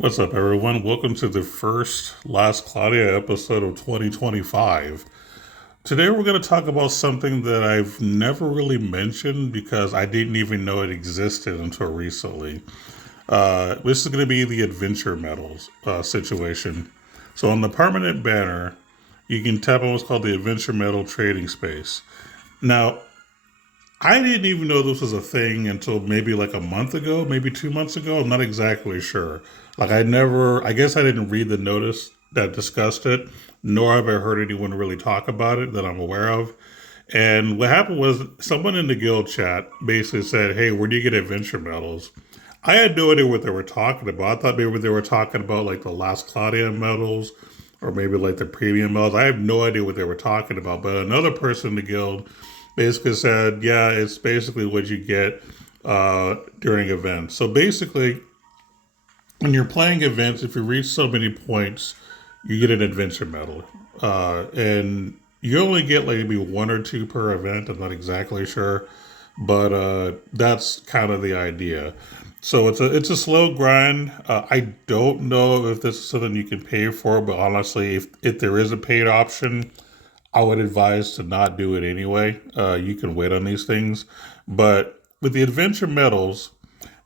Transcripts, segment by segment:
What's up, everyone? Welcome to the first Last Claudia episode of 2025. Today, we're going to talk about something that I've never really mentioned because I didn't even know it existed until recently. This is going to be the adventure medals situation. So, on the permanent banner, you can tap on what's called the adventure medal trading space. Now, I didn't even know this was a thing until maybe like a month ago, maybe 2 months ago. I'm not exactly sure. I guess I didn't read the notice that discussed it, nor have I heard anyone really talk about it that I'm aware of. And what happened was someone in the guild chat basically said, "Hey, where do you get adventure medals?" I had no idea what they were talking about. I thought maybe they were talking about like the Last Claudia medals or maybe like the premium medals. I have no idea what they were talking about. But another person in the guild basically said, yeah, it's basically what you get during events. So basically, when you're playing events, if you reach so many points, you get an adventure medal. And you only get like maybe one or two per event. I'm not exactly sure. But that's kind of the idea. So it's a slow grind. I don't know if this is something you can pay for, but honestly, if there is a paid option, I would advise to not do it anyway. You can wait on these things. But with the adventure medals,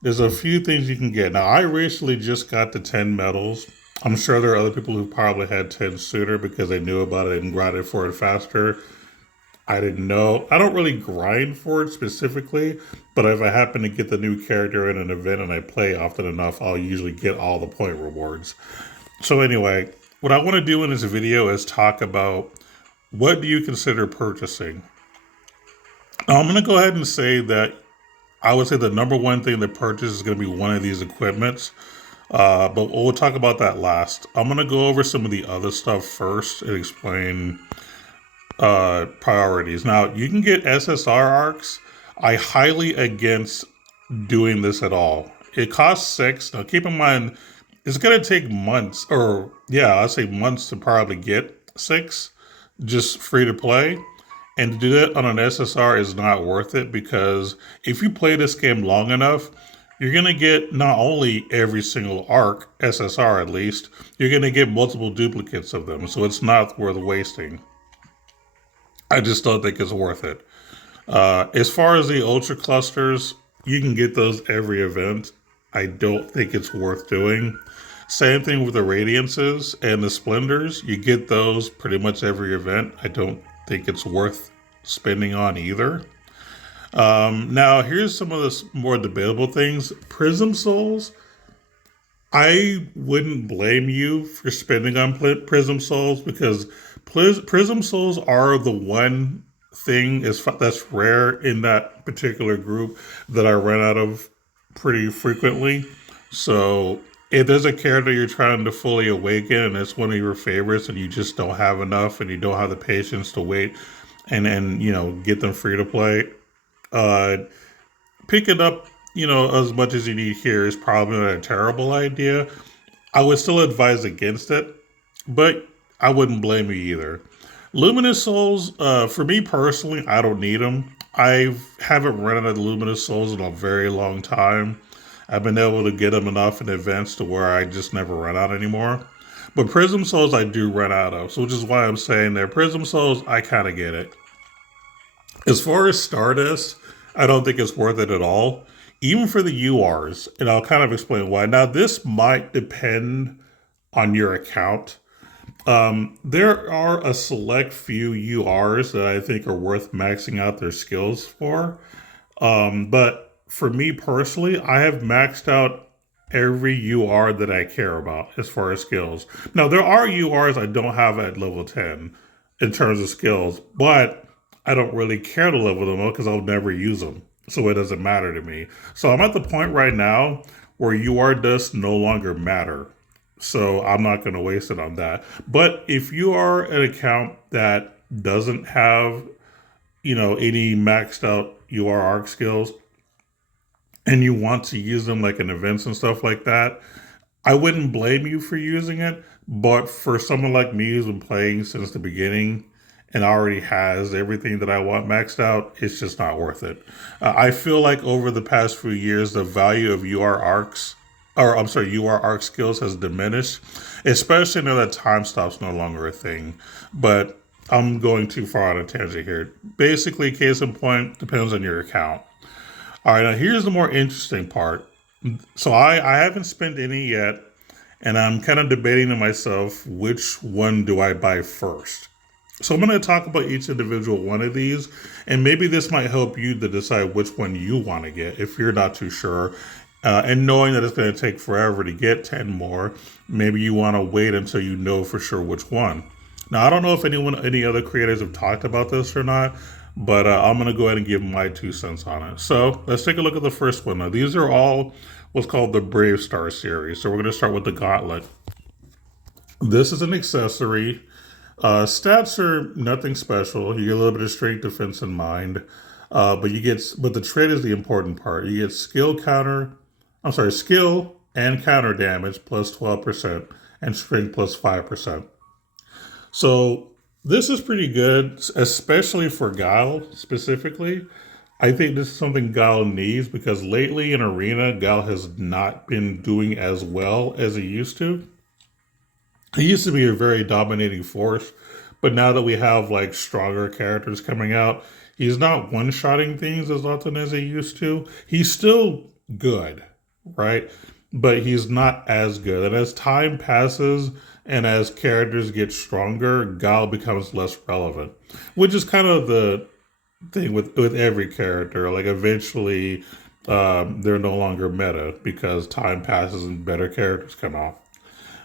there's a few things you can get. Now, I recently just got the 10 medals. I'm sure there are other people who probably had 10 sooner because they knew about it and grinded for it faster. I didn't know. I don't really grind for it specifically, but if I happen to get the new character in an event and I play often enough, I'll usually get all the point rewards. So, anyway, what I want to do in this video is talk about what do you consider purchasing? Now, I'm going to go ahead and say that I would say the number one thing to purchase is going to be one of these equipments, but we'll talk about that last. I'm going to go over some of the other stuff first and explain priorities. Now, you can get SSR arcs. I highly against doing this at all. It costs 6. Now, keep in mind, it's going to take months, or yeah, I'd say months to probably get 6 just free to play. And to do that on an SSR is not worth it because if you play this game long enough, you're going to get not only every single arc, SSR at least, you're going to get multiple duplicates of them. So it's not worth wasting. I just don't think it's worth it. As far as the ultra clusters, you can get those every event. I don't think it's worth doing. Same thing with the radiances and the splendors. You get those pretty much every event. I don't think it's worth spending on either. Now, here's some of the more debatable things. Prism souls. I wouldn't blame you for spending on Prism Souls because Prism Souls are the one thing that's rare in that particular group that I run out of pretty frequently. So if there's a character you're trying to fully awaken and it's one of your favorites and you just don't have enough and you don't have the patience to wait and get them free to play, uh, pick it up, as much as you need here is probably not a terrible idea. I would still advise against it, but I wouldn't blame you either. Luminous Souls, for me personally, I don't need them. I haven't run out of Luminous Souls in a very long time. I've been able to get them enough in advance to where I just never run out anymore. But Prism Souls I do run out of, so which is why I'm saying there. Prism Souls, I kind of get it. As far as Stardust, I don't think it's worth it at all, even for the URs. And I'll kind of explain why. Now, this might depend on your account. There are a select few URs that I think are worth maxing out their skills for. But for me personally, I have maxed out every UR that I care about as far as skills. Now, there are URs I don't have at level 10 in terms of skills, but I don't really care to level them up because I'll never use them. So it doesn't matter to me. So I'm at the point right now where UR does no longer matter. So I'm not going to waste it on that. But if you are an account that doesn't have, any maxed out UR arc skills and you want to use them like in events and stuff like that, I wouldn't blame you for using it. But for someone like me who's been playing since the beginning and already has everything that I want maxed out, it's just not worth it. I feel like over the past few years, the value of UR arcs or I'm sorry, UR arc skills has diminished, especially now that time stop's no longer a thing. But I'm going too far on a tangent here. Basically, case in point, depends on your account. All right, now here's the more interesting part. So I haven't spent any yet, and I'm kind of debating to myself which one do I buy first. So I'm going to talk about each individual one of these, and maybe this might help you to decide which one you want to get if you're not too sure. And knowing that it's going to take forever to get 10 more, maybe you want to wait until you know for sure which one. Now, I don't know if any other creators have talked about this or not, but I'm going to go ahead and give my 2 cents on it. So let's take a look at the first one. Now, these are all what's called the Bravestar series. So we're going to start with the gauntlet. This is an accessory. Stats are nothing special. You get a little bit of strength, defense, and mind. But the trait is the important part. You get skill and counter damage plus 12% and strength plus 5%. So this is pretty good, especially for Guile specifically. I think this is something Guile needs because lately in Arena, Guile has not been doing as well as he used to. He used to be a very dominating force, but now that we have like stronger characters coming out, he's not one-shotting things as often as he used to. He's still good, right? But he's not as good. And as time passes and as characters get stronger, Guile becomes less relevant, which is kind of the thing with every character. Like eventually, they're no longer meta because time passes and better characters come out.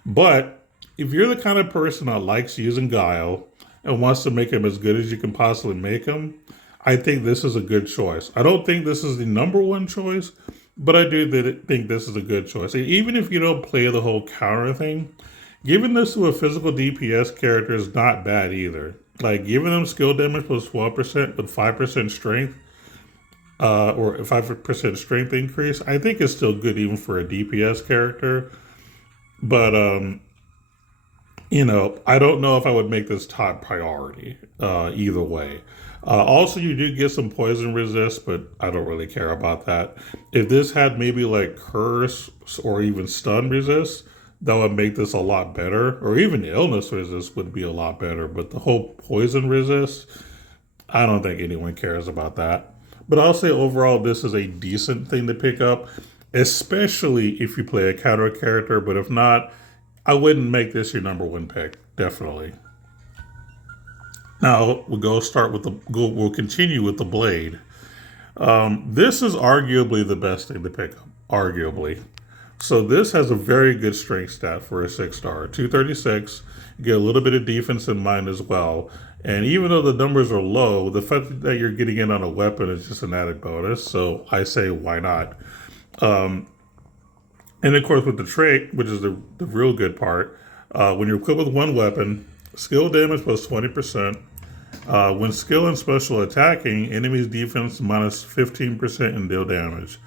But if you're the kind of person that likes using Guile and wants to make him as good as you can possibly make him, I think this is a good choice. I don't think this is the number one choice, but I do think this is a good choice. And even if you don't play the whole counter thing, giving this to a physical DPS character is not bad either. Like giving them skill damage plus 12% with 5% strength, or a 5% strength increase, I think is still good even for a DPS character. But I don't know if I would make this top priority either way. Also, you do get some poison resist, but I don't really care about that. If this had maybe like curse or even stun resist, that would make this a lot better. Or even illness resist would be a lot better. But the whole poison resist, I don't think anyone cares about that. But I'll say overall, this is a decent thing to pick up, especially if you play a counter character. But if not, I wouldn't make this your number one pick, definitely. Now we'll continue with the blade. This is arguably the best thing to pick up, arguably. So this has a very good strength stat for a 6-star, 236. You get a little bit of defense in mind as well. And even though the numbers are low, the fact that you're getting it on a weapon is just an added bonus. So I say, why not? And of course, with the trait, which is the real good part, when you're equipped with one weapon, skill damage plus 20%. When skill and special attacking, enemies defense minus 15% and deal damage.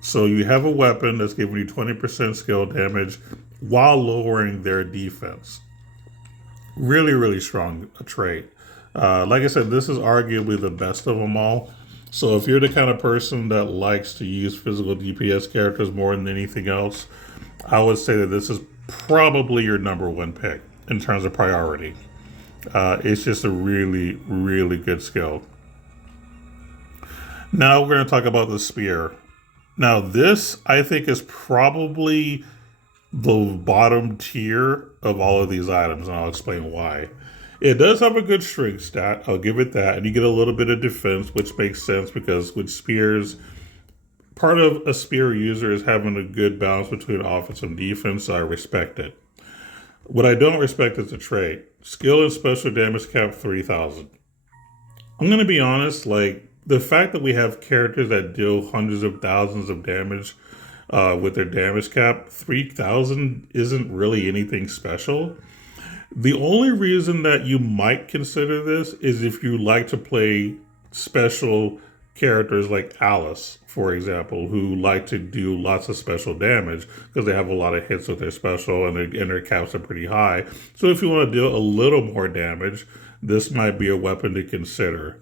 So you have a weapon that's giving you 20% skill damage while lowering their defense. Really, really strong trait. Like I said, this is arguably the best of them all. So if you're the kind of person that likes to use physical DPS characters more than anything else, I would say that this is probably your number one pick in terms of priority. It's just a really, really good skill. Now we're going to talk about the spear. Now this, I think, is probably the bottom tier of all of these items, and I'll explain why. It does have a good strength stat, I'll give it that, and you get a little bit of defense, which makes sense because with spears, part of a spear user is having a good balance between offense and defense, so I respect it. What I don't respect is the trait. Skill and special damage cap 3,000. I'm going to be honest, like, the fact that we have characters that deal hundreds of thousands of damage with their damage cap, 3,000 isn't really anything special. The only reason that you might consider this is if you like to play special characters like Alice, for example, who like to do lots of special damage because they have a lot of hits with their special and their caps are pretty high. So if you want to deal a little more damage, this might be a weapon to consider.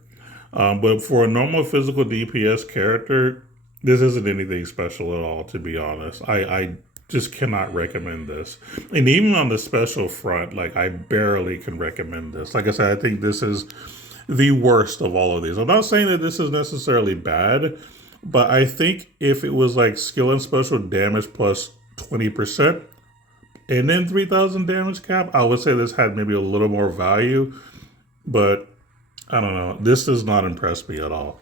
But for a normal physical DPS character, this isn't anything special at all, to be honest. I just cannot recommend this. And even on the special front, like I barely can recommend this. Like I said, I think this is the worst of all of these. I'm not saying that this is necessarily bad, but I think if it was like skill and special damage plus 20% and then 3,000 damage cap, I would say this had maybe a little more value. But I don't know. This does not impress me at all.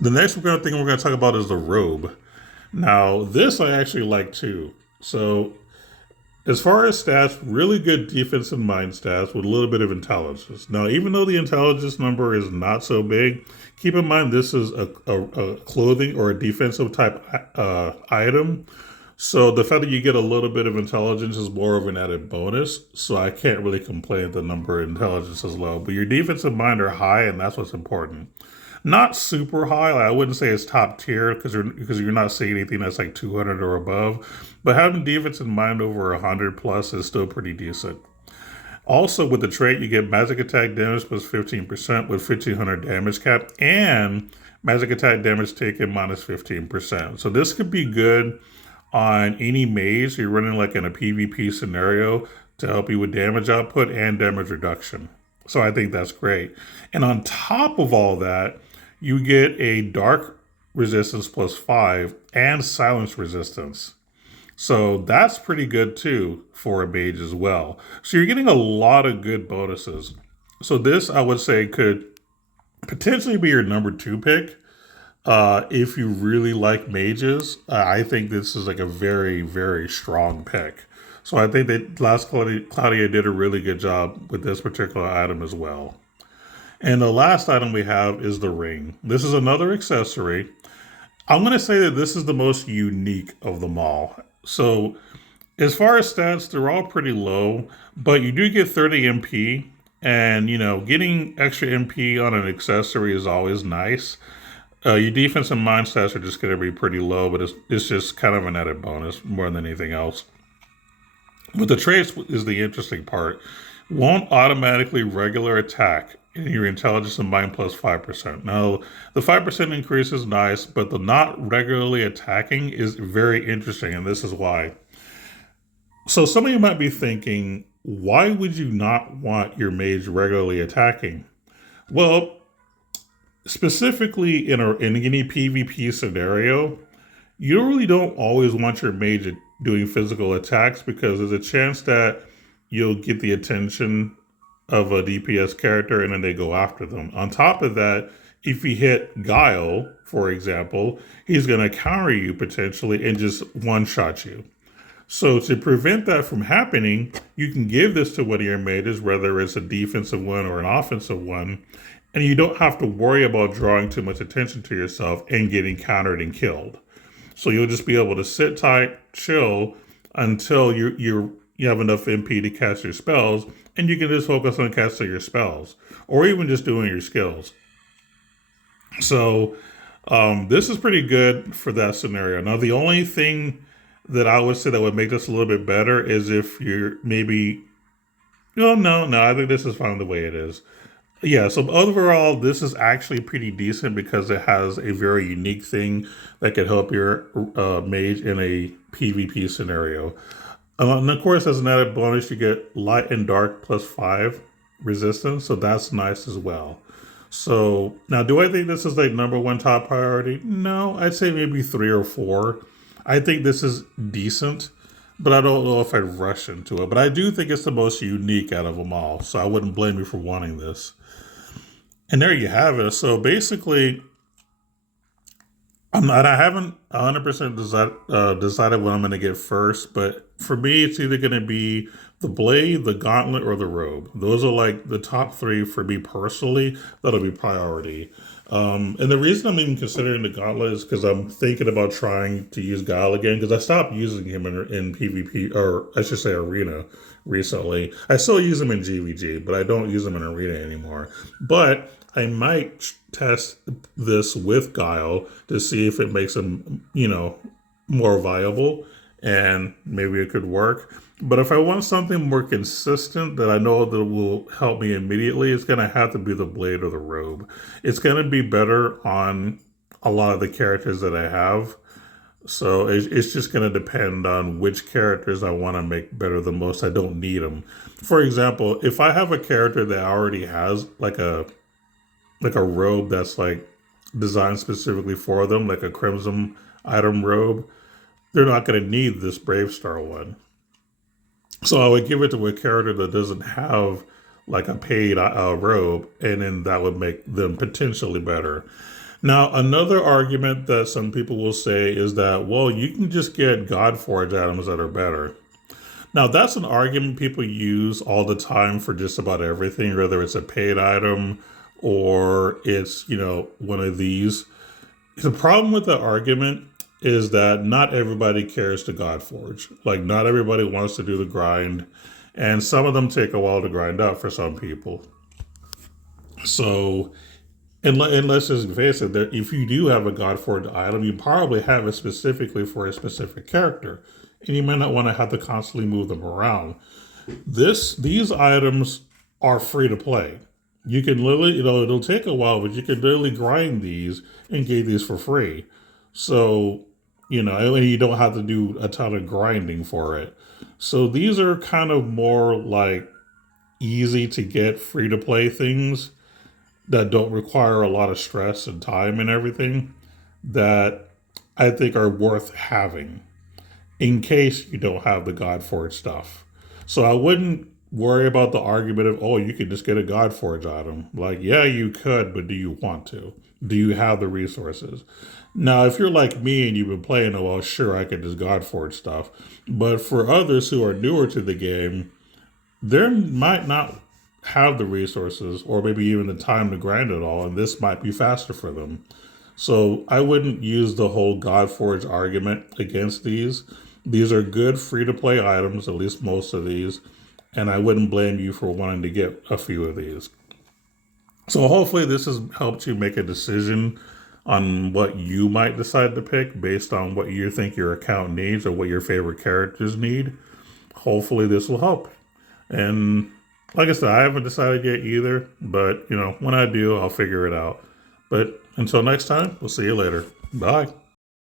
The next thing we're going to talk about is the robe. Now, this I actually like too. So, as far as stats, really good defense and mind stats with a little bit of intelligence. Now, even though the intelligence number is not so big, keep in mind this is a clothing or a defensive type item. So the fact that you get a little bit of intelligence is more of an added bonus. So I can't really complain if the number of intelligence is low. But your defense and mind are high, and that's what's important. Not super high. Like I wouldn't say it's top tier because you're not seeing anything that's like 200 or above. But having defense and mind over 100 plus is still pretty decent. Also, with the trait, you get magic attack damage plus 15% with 1500 damage cap and magic attack damage taken minus 15%. So this could be good on any mage you're running like in a PvP scenario to help you with damage output and damage reduction. So I think that's great. And on top of all that, you get a dark resistance plus 5 and silence resistance. So that's pretty good too for a mage as well. So you're getting a lot of good bonuses. So this, I would say, could potentially be your number 2 pick. If you really like mages, I think this is like a very, very strong pick. So I think that last Cloudia did a really good job with this particular item as well. And the last item we have is the ring. This is another accessory. I'm going to say that this is the most unique of them all. So as far as stats, they're all pretty low, but you do get 30 MP. And, getting extra MP on an accessory is always nice. Your defense and mind stats are just going to be pretty low, but it's just kind of an added bonus more than anything else. But the traits is the interesting part. Won't automatically regular attack in your intelligence and mind plus 5%. Now, the 5% increase is nice, but the not regularly attacking is very interesting, and this is why. So some of you might be thinking, why would you not want your mage regularly attacking? Well, specifically in any PvP scenario, you really don't always want your mage doing physical attacks because there's a chance that you'll get the attention of a DPS character and then they go after them. On top of that, if you hit Guile, for example, he's going to counter you potentially and just one-shot you. So to prevent that from happening, you can give this to one of your mages, whether it's a defensive one or an offensive one, and you don't have to worry about drawing too much attention to yourself and getting countered and killed. So you'll just be able to sit tight, chill, until you have enough MP to cast your spells, and you can just focus on casting your spells, or even just doing your skills. So this is pretty good for that scenario. Now, the only thing that I would say that would make this a little bit better is if you're maybe... No, I think this is fine the way it is. Yeah, so overall, this is actually pretty decent because it has a very unique thing that could help your mage in a PvP scenario. And of course, as an added bonus, you get light and dark plus 5 resistance, so that's nice as well. So now, do I think this is like number 1 top priority? No, I'd say maybe 3 or 4. I think this is decent, but I don't know if I'd rush into it. But I do think it's the most unique out of them all, so I wouldn't blame you for wanting this. And there you have it. So basically, I haven't 100% decided what I'm going to get first, but for me, it's either going to be the blade, the gauntlet, or the robe. Those are like the top 3 for me personally. That'll be priority. And the reason I'm even considering the gauntlet is because I'm thinking about trying to use Guile again, because I stopped using him in PvP, or I should say arena, recently. I still use him in GVG, but I don't use him in arena anymore. But I might test this with Guile to see if it makes him, more viable, and maybe it could work. But if I want something more consistent that I know that will help me immediately, it's going to have to be the blade or the robe. It's going to be better on a lot of the characters that I have. So it's just going to depend on which characters I want to make better the most. I don't need them. For example, if I have a character that already has like a robe that's like designed specifically for them, like a crimson item robe, they're not going to need this Bravestar one. So I would give it to a character that doesn't have like a paid robe, and then that would make them potentially better. Now, another argument that some people will say is that, well, you can just get Godforge items that are better. Now, that's an argument people use all the time for just about everything, whether it's a paid item or it's, one of these. The problem with the argument is that not everybody cares to Godforge. Like, not everybody wants to do the grind, and some of them take a while to grind up for some people. So, and let's just face it, that if you do have a Godforge item, you probably have it specifically for a specific character, and you may not want to have to constantly move them around. These items are free to play. You can literally, it'll take a while, but you can literally grind these and get these for free. So, and you don't have to do a ton of grinding for it. So these are kind of more like easy to get free to play things that don't require a lot of stress and time and everything that I think are worth having in case you don't have the Godforge stuff. So I wouldn't worry about the argument of, oh, you could just get a Godforge item. Like, yeah, you could, but do you want to? Do you have the resources? Now, if you're like me and you've been playing, oh, well, sure, I could just Godforge stuff. But for others who are newer to the game, they might not have the resources or maybe even the time to grind it all, and this might be faster for them. So I wouldn't use the whole Godforge argument against these. These are good free-to-play items, at least most of these, and I wouldn't blame you for wanting to get a few of these. So hopefully this has helped you make a decision on what you might decide to pick based on what you think your account needs or what your favorite characters need. Hopefully this will help. And like I said, I haven't decided yet either, but when I do, I'll figure it out. But until next time, we'll see you later. Bye.